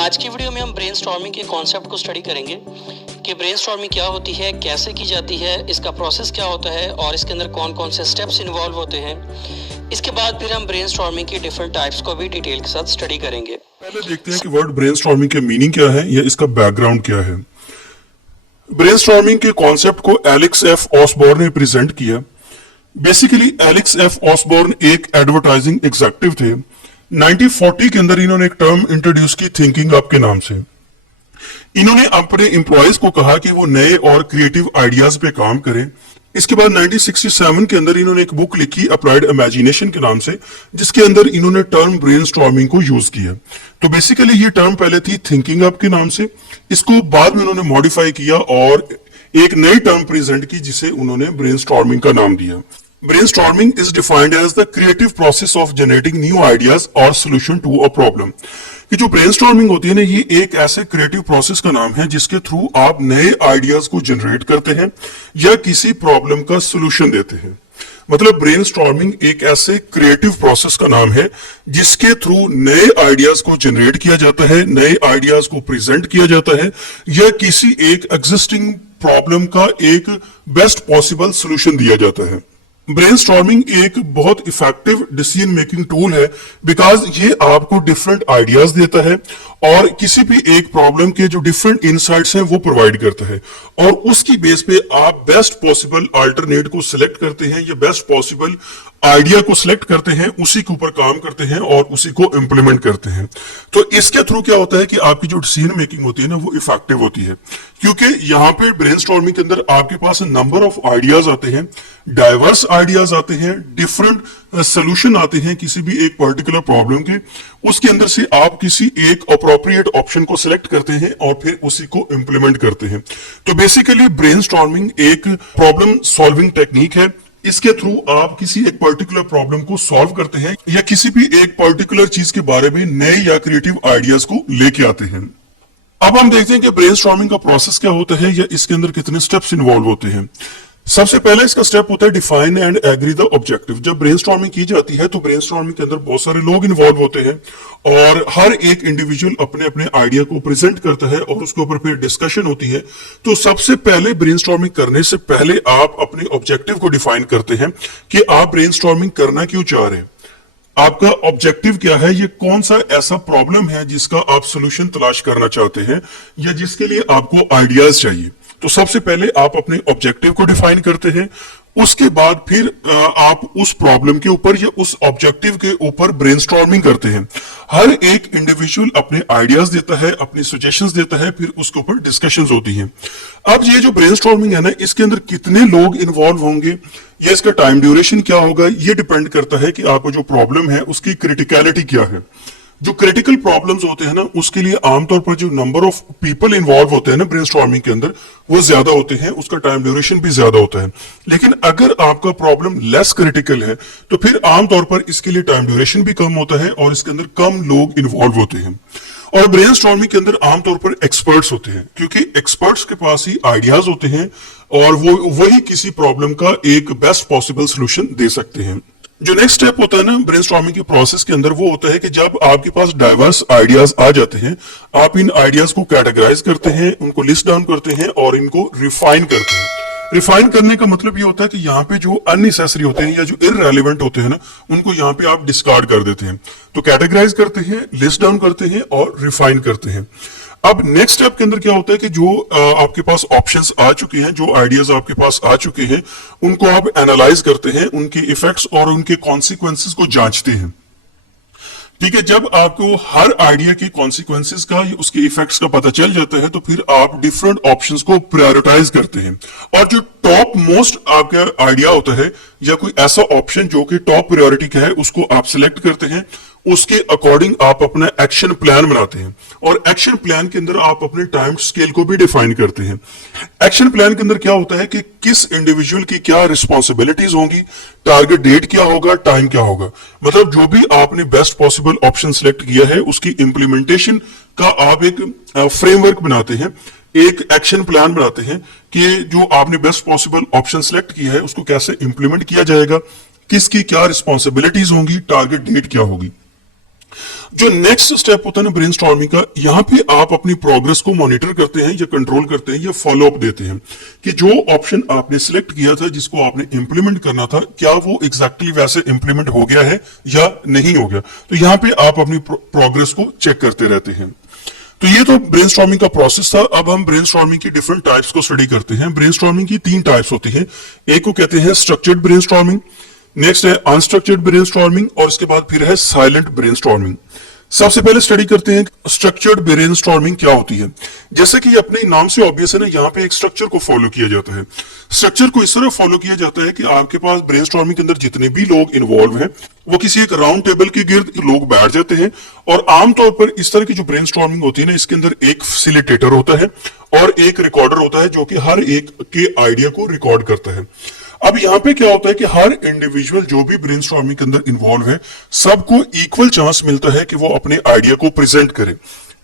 आज की वीडियो में हम ब्रेनस्टॉर्मिंग के कॉन्सेप्ट को स्टडी करेंगे कि ब्रेनस्टॉर्मिंग क्या होती है, कैसे की जाती है, इसका प्रोसेस क्या होता है और इसके अंदर कौन कौन से स्टेप्स इन्वॉल्व होते हैं। इसके बाद फिर हम ब्रेनस्टॉर्मिंग की डिफरेंट टाइप्स को भी डिटेल के साथ स्टडी करेंगे। पहले देखते हैं कि वर्ड ब्रेनस्टॉर्मिंग के मीनिंग क्या है या इसका बैकग्राउंड क्या है। ब्रेनस्टॉर्मिंग के कॉन्सेप्ट को एलेक्स एफ ऑसबॉर्न ने प्रेजेंट किया। बेसिकली एलेक्स एफ ऑसबॉर्न एक एडवर्टाइजिंग एग्जेक्टिव थे। 1940 के अंदर इन्होंने एक टर्म इंट्रोड्यूस की थिंकिंग अप के नाम से। इन्होंने अपने एम्प्लॉयज को कहा कि वो नए और क्रिएटिव आइडियाज पे काम करें। इसके बाद 1967 के अंदर इन्होंने एक बुक लिखी अप्लाइड इमेजिनेशन के नाम से, जिसके अंदर इन्होंने टर्म ब्रेनस्टॉर्मिंग को यूज किया। तो बेसिकली ये टर्म पहले थी थिंकिंग अप के नाम से, इसको बाद में उन्होंने मॉडिफाई किया और एक नई टर्म प्रेजेंट की जिसे उन्होंने ब्रेनस्टॉर्मिंग का नाम दिया। Brainstorming is defined as the creative process of generating new ideas or solution to a problem. कि जो ब्रेनस्टॉर्मिंग होती है ना, ये एक ऐसे क्रिएटिव प्रोसेस का नाम है जिसके थ्रू आप नए आइडियाज को जनरेट करते हैं या किसी प्रॉब्लम का सोल्यूशन देते हैं। मतलब ब्रेनस्टॉर्मिंग एक ऐसे क्रिएटिव प्रोसेस का नाम है जिसके थ्रू नए आइडियाज को जनरेट किया जाता है, नए आइडियाज को प्रेजेंट किया जाता है या किसी एक एग्जिस्टिंग प्रॉब्लम का एक बेस्ट पॉसिबल सोल्यूशन दिया जाता है। ब्रेनस्टॉर्मिंग एक बहुत इफेक्टिव डिसीजन मेकिंग टूल है बिकॉज ये आपको डिफरेंट आइडियाज देता है और किसी भी एक प्रॉब्लम के जो डिफरेंट इनसाइट्स हैं वो प्रोवाइड करता है और उसकी बेस पे आप बेस्ट पॉसिबल अल्टरनेट को सिलेक्ट करते हैं या बेस्ट पॉसिबल आइडिया को सिलेक्ट करते हैं, उसी के ऊपर काम करते हैं और उसी को इंप्लीमेंट करते हैं। तो इसके थ्रू क्या होता है कि आपकी जो डिसीजन मेकिंग होती है ना वो इफेक्टिव होती है, क्योंकि यहाँ पे ब्रेनस्टॉर्मिंग के अंदर आपके पास नंबर ऑफ आइडियाज आते हैं, डाइवर्स आइडियाज आते हैं, डिफरेंट सोल्यूशन आते हैं किसी भी एक पर्टिकुलर प्रॉब्लम के। उसके अंदर से आप किसी एक अप्रोप्रिएट ऑप्शन को सिलेक्ट करते हैं और फिर उसी को इंप्लीमेंट करते हैं। तो बेसिकली ब्रेनस्टॉर्मिंग एक प्रॉब्लम सॉल्विंग टेक्निक है। इसके थ्रू आप किसी एक पर्टिकुलर प्रॉब्लम को सॉल्व करते हैं या किसी भी एक पर्टिकुलर चीज के बारे में नए या क्रिएटिव आइडियाज को लेके आते हैं। अब हम देखते हैं कि ब्रेनस्टॉर्मिंग का प्रोसेस क्या होता है या इसके अंदर कितने स्टेप्स इन्वॉल्व होते हैं। सबसे पहले इसका स्टेप होता है define and agree the objective. जब ब्रेनस्टॉर्मिंग की जाती है तो ब्रेनस्टॉर्मिंग के अंदर बहुत सारे लोग इन्वॉल्व होते हैं और हर एक इंडिविजुअल अपने अपने आइडिया को प्रेजेंट करता है और उसके ऊपर फिर डिस्कशन होती है। तो सबसे पहले ब्रेनस्टॉर्मिंग करने से पहले आप अपने ऑब्जेक्टिव को डिफाइन करते हैं कि आप ब्रेनस्टॉर्मिंग करना क्यों चाह रहे हैं, आपका ऑब्जेक्टिव क्या है, ये कौन सा ऐसा प्रॉब्लम है जिसका आप सोल्यूशन तलाश करना चाहते हैं या जिसके लिए आपको आइडियाज चाहिए। तो सबसे पहले आप अपने ऑब्जेक्टिव को डिफाइन करते हैं, उसके बाद फिर आप उस प्रॉब्लम के ऊपर या उस ऑब्जेक्टिव के ऊपर ब्रेनस्टॉर्मिंग करते हैं। हर एक इंडिविजुअल अपने आइडियाज देता है, अपनी सजेशंस देता है, फिर उसके ऊपर डिस्कशंस होती हैं। अब ये जो ब्रेनस्टॉर्मिंग है ना, इसके अंदर कितने लोग इन्वॉल्व होंगे या इसका टाइम ड्यूरेशन क्या होगा, ये डिपेंड करता है कि आपको जो प्रॉब्लम है उसकी क्रिटिकलिटी क्या है। जो क्रिटिकल प्रॉब्लम्स होते हैं ना, उसके लिए आमतौर पर जो नंबर ऑफ पीपल इन्वॉल्व होते हैं ना ब्रेनस्टॉर्मिंग के अंदर, वो ज्यादा होते हैं, उसका टाइम ड्यूरेशन भी ज्यादा होता है। लेकिन अगर आपका प्रॉब्लम लेस क्रिटिकल है तो फिर आमतौर पर इसके लिए टाइम ड्यूरेशन भी कम होता है और इसके अंदर कम लोग इन्वॉल्व होते हैं। और ब्रेनस्टॉर्मिंग के अंदर आमतौर पर एक्सपर्ट्स होते हैं, क्योंकि एक्सपर्ट्स के पास ही आइडियाज होते हैं और वो वही किसी प्रॉब्लम का एक बेस्ट पॉसिबल सोल्यूशन दे सकते हैं। जो नेक्स्ट स्टेप होता है ना ब्रेनस्टॉर्मिंग के प्रोसेस के अंदर, वो होता है कि जब आपके पास डाइवर्स आइडियाज आ जाते हैं, आप इन आइडियाज को कैटेगराइज करते हैं, उनको लिस्ट डाउन करते हैं और इनको रिफाइन करते हैं। रिफाइन करने का मतलब ये होता है कि यहाँ पे जो अननेसेसरी होते हैं या जो इररेलेवेंट होते हैं ना, उनको यहाँ पे आप डिस्कार्ड कर देते हैं। तो कैटेगराइज करते हैं, लिस्ट डाउन करते हैं और रिफाइन करते हैं। अब नेक्स्ट स्टेप के अंदर क्या होता है कि जो आपके पास ऑप्शंस आ चुके हैं, जो आइडियाज आपके पास आ चुके हैं, उनको आप एनालाइज करते हैं, उनके इफेक्ट्स और उनके कॉन्सिक्वेंसेस को जांचते हैं। ठीक है, जब आपको हर आइडिया के कॉन्सिक्वेंसेस का, उसके इफेक्ट्स का पता चल जाता है तो फिर आप डिफरेंट ऑप्शंस को प्रायोरिटाइज करते हैं और जो टॉप मोस्ट आपका आइडिया होता है या कोई ऐसा ऑप्शन जो कि टॉप प्रायोरिटी का है, उसको आप सिलेक्ट करते हैं। उसके अकॉर्डिंग आप अपना एक्शन प्लान बनाते हैं और एक्शन प्लान के अंदर आप अपने टाइम स्केल को भी डिफाइन करते हैं। एक्शन प्लान के अंदर क्या होता है कि किस इंडिविजुअल की क्या रिस्पॉन्सिबिलिटीज होंगी, टारगेट डेट क्या होगा, टाइम क्या होगा। मतलब जो भी आपने बेस्ट पॉसिबल ऑप्शन सिलेक्ट किया है उसकी इंप्लीमेंटेशन का आप एक फ्रेमवर्क बनाते हैं, एक एक्शन प्लान बनाते हैं कि जो आपने बेस्ट पॉसिबल ऑप्शन सिलेक्ट किया है उसको कैसे इंप्लीमेंट किया जाएगा, किसकी क्या रिस्पॉन्सिबिलिटीज होंगी, टारगेट डेट क्या होगी। जो नेक्स्ट स्टेप होता है ना ब्रेनस्टॉर्मिंग का, यहां पे आप अपनी प्रोग्रेस को मॉनिटर करते हैं या कंट्रोल करते हैं या फॉलो अप देते हैं कि जो ऑप्शन आपने सिलेक्ट किया था, जिसको आपने इंप्लीमेंट करना था, क्या वो एग्जैक्टली वैसे इंप्लीमेंट हो गया है या नहीं हो गया। तो यहां पे आप अपनी प्रोग्रेस को चेक करते रहते हैं। तो ये तो ब्रेनस्टॉर्मिंग का प्रोसेस था। अब हम ब्रेनस्टॉर्मिंग की डिफरेंट टाइप्स को स्टडी करते हैं। ब्रेनस्टॉर्मिंग की 3 टाइप्स होती हैं। एक को कहते हैं स्ट्रक्चर्ड ब्रेनस्टॉर्मिंग, नेक्स्ट है अनस्ट्रक्चर्ड ब्रेनस्टॉर्मिंग, और इसके बाद फिर है साइलेंट ब्रेनस्टॉर्मिंग। सबसे पहले स्टडी करते हैं स्ट्रक्चर्ड ब्रेनस्टॉर्मिंग क्या होती है। जैसे कि अपने नाम से ऑब्वियस है ना, यहाँ पे एक स्ट्रक्चर को फॉलो किया जाता है। स्ट्रक्चर को इस तरह फॉलो किया जाता है कि आपके पास ब्रेनस्टॉर्मिंग के अंदर जितने भी लोग इन्वॉल्व हैं, वो किसी एक राउंड टेबल के गिर्द लोग बैठ जाते हैं, और आमतौर पर इस तरह की जो ब्रेनस्टॉर्मिंग होती है ना, इसके अंदर एक फैसिलिटेटर होता है और एक रिकॉर्डर होता है, जो कि हर एक के आइडिया को रिकॉर्ड करता है। अब यहाँ पे क्या होता है कि हर इंडिविजुअल जो भी ब्रेनस्टॉर्मिंग के अंदर इन्वॉल्व है, सबको इक्वल चांस मिलता है कि वो अपने आइडिया को प्रेजेंट करे।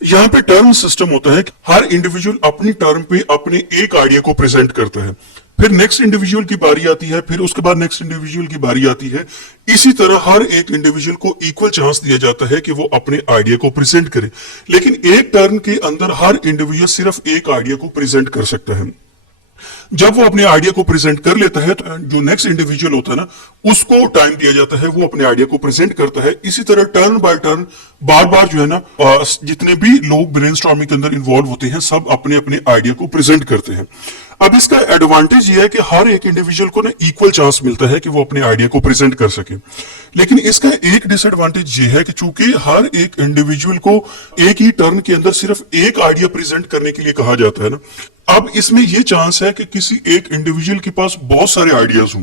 यहाँ पे टर्म सिस्टम होता है कि हर इंडिविजुअल अपनी टर्म पे अपने एक आइडिया को प्रेजेंट करता है, फिर नेक्स्ट इंडिविजुअल की बारी आती है, फिर उसके बाद नेक्स्ट इंडिविजुअल की बारी आती है। इसी तरह हर एक इंडिविजुअल को इक्वल चांस दिया जाता है कि वो अपने आइडिया को प्रेजेंट करे, लेकिन एक टर्न के अंदर हर इंडिविजुअल सिर्फ एक आइडिया को प्रेजेंट कर सकता है। जब वो अपने आइडिया को प्रेजेंट कर लेता है, तो जो नेक्स्ट इंडिविजुअल होता है ना, उसको टाइम दिया जाता है, वो अपने आइडिया को प्रेजेंट करता है। इसी तरह टर्न बाय टर्न बार बार जो है ना, जितने भी लोग ब्रेनस्टॉर्मिंग के अंदर इन्वॉल्व होते हैं, सब अपने अपने आइडिया को प्रेजेंट करते हैं। अब इसका एडवांटेज ये है कि हर एक इंडिविजुअल को ना इक्वल चांस मिलता है कि वो अपने आइडिया को प्रेजेंट कर सके, लेकिन इसका एक डिसएडवांटेज ये है कि चूंकि हर एक इंडिविजुअल को एक ही टर्न के अंदर सिर्फ एक आइडिया प्रेजेंट करने के लिए कहा जाता है ना, अब इसमें यह चांस है कि किसी एक इंडिविजुअल के पास बहुत सारे आइडियाज हों,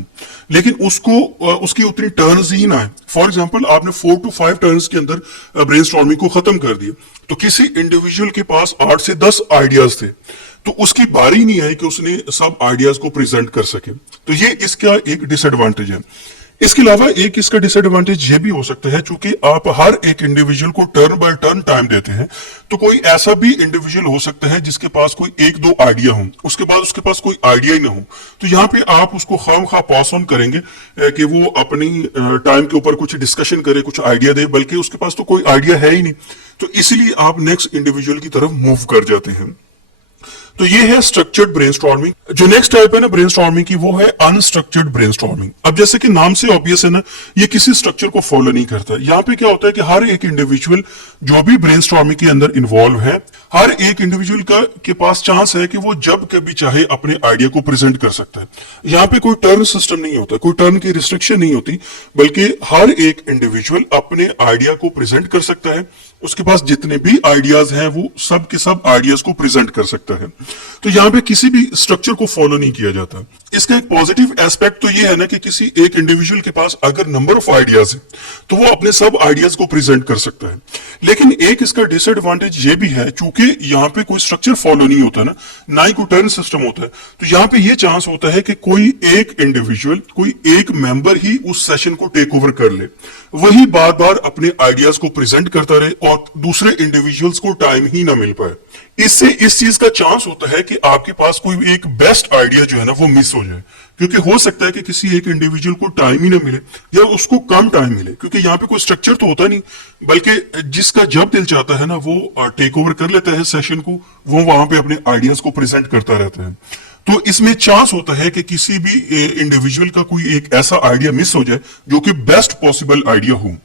लेकिन उसको उसकी उतनी टर्न्स ही ना आए। फॉर एग्जांपल, आपने 4 to 5 टर्न्स के अंदर ब्रेनस्टॉर्मिंग को खत्म कर दिया, तो किसी इंडिविजुअल के पास 8 से 10 आइडियाज थे, तो उसकी बारी नहीं आई कि उसने सब आइडियाज को प्रेजेंट कर सके। तो ये इसका एक डिसएडवांटेज है। इसके अलावा एक इसका डिसएडवांटेज ये भी हो सकता है, चूंकि आप हर एक इंडिविजुअल को टर्न बाय टर्न टाइम देते हैं, तो कोई ऐसा भी इंडिविजुअल हो सकता है जिसके पास कोई 1-2 आइडिया हो, उसके बाद उसके पास कोई आइडिया ही ना हो। तो यहाँ पे आप उसको खामखा पास ऑन करेंगे कि वो अपनी टाइम के ऊपर कुछ डिस्कशन करे, कुछ आइडिया दे, बल्कि उसके पास तो कोई आइडिया है ही नहीं। तो इसलिए आप नेक्स्ट इंडिविजुअल की तरफ मूव कर जाते हैं। तो ये है स्ट्रक्चर्ड ब्रेनस्टॉर्मिंग। जो नेक्स्ट टाइप है ना ब्रेनस्टॉर्मिंग की, वो है अनस्ट्रक्चर्ड ब्रेनस्टॉर्मिंग। अब जैसे कि नाम से ऑब्वियस है ना, ये किसी स्ट्रक्चर को फॉलो नहीं करता। यहाँ पे क्या होता है कि हर एक इंडिविजुअल जो भी ब्रेनस्टॉर्मिंग के अंदर इन्वॉल्व है, हर एक इंडिविजुअल के पास चांस है कि वो जब कभी चाहे अपने आइडिया को प्रेजेंट कर सकता है। यहाँ पे कोई टर्न सिस्टम नहीं होता, कोई टर्न की रिस्ट्रिक्शन नहीं होती, बल्कि हर एक इंडिविजुअल अपने आइडिया को प्रेजेंट कर सकता है। उसके पास जितने भी आइडियाज हैं, वो सब के सब आइडियाज को प्रेजेंट कर सकता है। तो यहाँ पे किसी भी स्ट्रक्चर को फॉलो नहीं किया जाता। इसका एक पॉजिटिव एस्पेक्ट तो ये है ना कि किसी एक इंडिविजुअल के पास अगर नंबर ऑफ आइडियाज है, तो वो अपने सब आइडियाज को प्रेजेंट कर सकता है। लेकिन एक इसका डिसएडवांटेज ये भी है, चूंकि यहाँ पे कोई स्ट्रक्चर फॉलो नहीं होता ना ही कोई टर्न सिस्टम होता है, तो यहाँ पे ये चांस होता है कि कोई एक इंडिविजुअल, कोई एक मेंबर ही उस सेशन को टेक ओवर कर ले, वही बार बार अपने आइडियाज को प्रेजेंट करता रहे और दूसरे इंडिविजुअल्स को टाइम ही ना मिल पाए। इससे इस चीज का चांस होता है कि आपके पास कोई एक बेस्ट आइडिया जो है ना, वो मिस हो जाए, क्योंकि हो सकता है कि किसी एक इंडिविजुअल को टाइम ही ना मिले या उसको कम टाइम मिले, क्योंकि यहाँ पे कोई स्ट्रक्चर तो होता नहीं, बल्कि जिसका जब दिल चाहता है ना, वो टेक ओवर कर लेता है सेशन को, वो वहां पे अपने आइडियाज को प्रेजेंट करता रहता है। तो इसमें चांस होता है कि किसी भी इंडिविजुअल का कोई एक ऐसा आइडिया मिस हो जाए जो कि बेस्ट पॉसिबल आइडिया हो।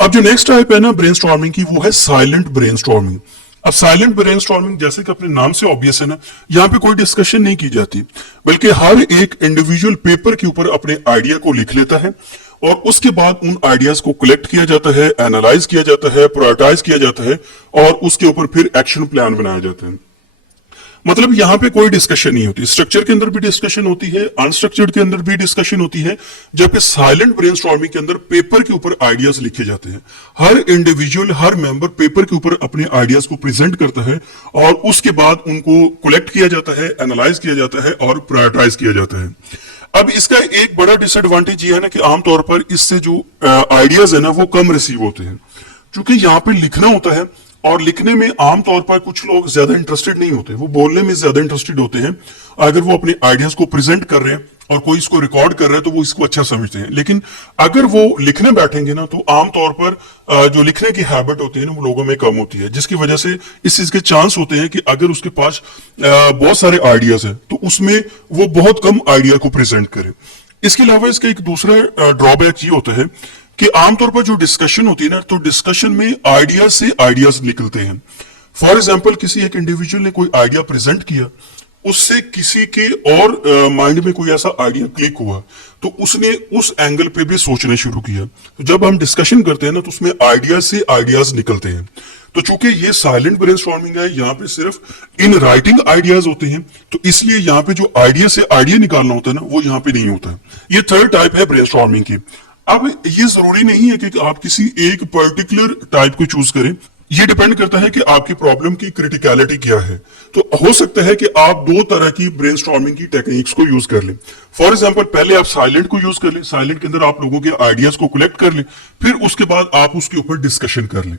अब जो नेक्स्ट टाइप है ना ब्रेनस्टॉर्मिंग की, वो है साइलेंट ब्रेनस्टॉर्मिंग। अब साइलेंट ब्रेनस्टॉर्मिंग जैसे कि अपने नाम से ऑब्वियस है ना, यहाँ पे कोई डिस्कशन नहीं की जाती, बल्कि हर एक इंडिविजुअल पेपर के ऊपर अपने आइडिया को लिख लेता है और उसके बाद उन आइडियाज को कलेक्ट किया जाता है, एनालाइज किया जाता है, प्रायोरिटाइज किया जाता है और उसके ऊपर फिर एक्शन प्लान बनाया जाता है। मतलब यहाँ पे कोई डिस्कशन नहीं होती। स्ट्रक्चर के अंदर भी डिस्कशन होती है, अनस्ट्रक्चर्ड के अंदर भी डिस्कशन होती है, जबकि साइलेंट ब्रेनस्टॉर्मिंग के अंदर पेपर के ऊपर आइडियाज लिखे जाते हैं। हर इंडिविजुअल, हर मेंबर पेपर के ऊपर अपने आइडियाज को प्रेजेंट करता है और उसके बाद उनको कलेक्ट किया जाता है, एनालाइज किया जाता है और प्रायोरिटाइज किया जाता है। अब इसका एक बड़ा डिसएडवांटेज ये है ना कि आमतौर पर इससे जो आइडियाज है ना, वो कम रिसीव होते हैं, क्योंकि यहाँ पे लिखना होता है और लिखने में आमतौर पर कुछ लोग ज्यादा इंटरेस्टेड नहीं होते, वो बोलने में ज्यादा इंटरेस्टेड होते हैं। अगर वो अपने आइडियाज को प्रेजेंट कर रहे हैं और कोई इसको रिकॉर्ड कर रहा है तो वो इसको अच्छा समझते हैं। लेकिन अगर वो लिखने बैठेंगे ना तो आमतौर पर जो लिखने की हैबिट होती है ना वो लोगों में कम होती है, जिसकी वजह से इस चीज के चांस होते हैं कि अगर उसके पास बहुत सारे आइडियाज हैं तो उसमें वो बहुत कम आइडिया को प्रेजेंट करे। इसके अलावा इसका एक दूसरा ड्रॉबैक ये होता है कि आमतौर पर जो डिस्कशन होती है ना तो डिस्कशन में आइडियाज से आइडियाज निकलते हैं। फॉर एग्जाम्पल किसी एक इंडिविजुअल ने कोई आइडिया प्रेजेंट किया, उससे किसी के और माइंड में कोई ऐसा आइडिया क्लिक हुआ तो उसने उस एंगल पे भी सोचना शुरू किया। तो जब हम डिस्कशन करते हैं ना तो उसमें आइडियाज से आइडियाज निकलते हैं। तो चूंकि ये साइलेंट ब्रेनस्टॉर्मिंग है, यहाँ पे सिर्फ इन राइटिंग आइडियाज होते हैं, तो इसलिए यहाँ पे जो आइडिया से आइडिया निकालना होता है ना वो यहाँ पे नहीं होता। ये थर्ड टाइप है ब्रेनस्टॉर्मिंग की। अब ये जरूरी नहीं है कि आप किसी एक पर्टिकुलर टाइप को चूज करें, ये डिपेंड करता है कि आपकी प्रॉब्लम की क्रिटिकलिटी क्या है। तो हो सकता है कि आप दो तरह की ब्रेनस्टॉर्मिंग की टेक्निक्स को यूज कर लें। फॉर एग्जांपल पहले आप साइलेंट को यूज कर लें, साइलेंट के अंदर आप लोगों के आइडियाज को कलेक्ट कर लें, फिर उसके बाद आप उसके ऊपर डिस्कशन कर लें।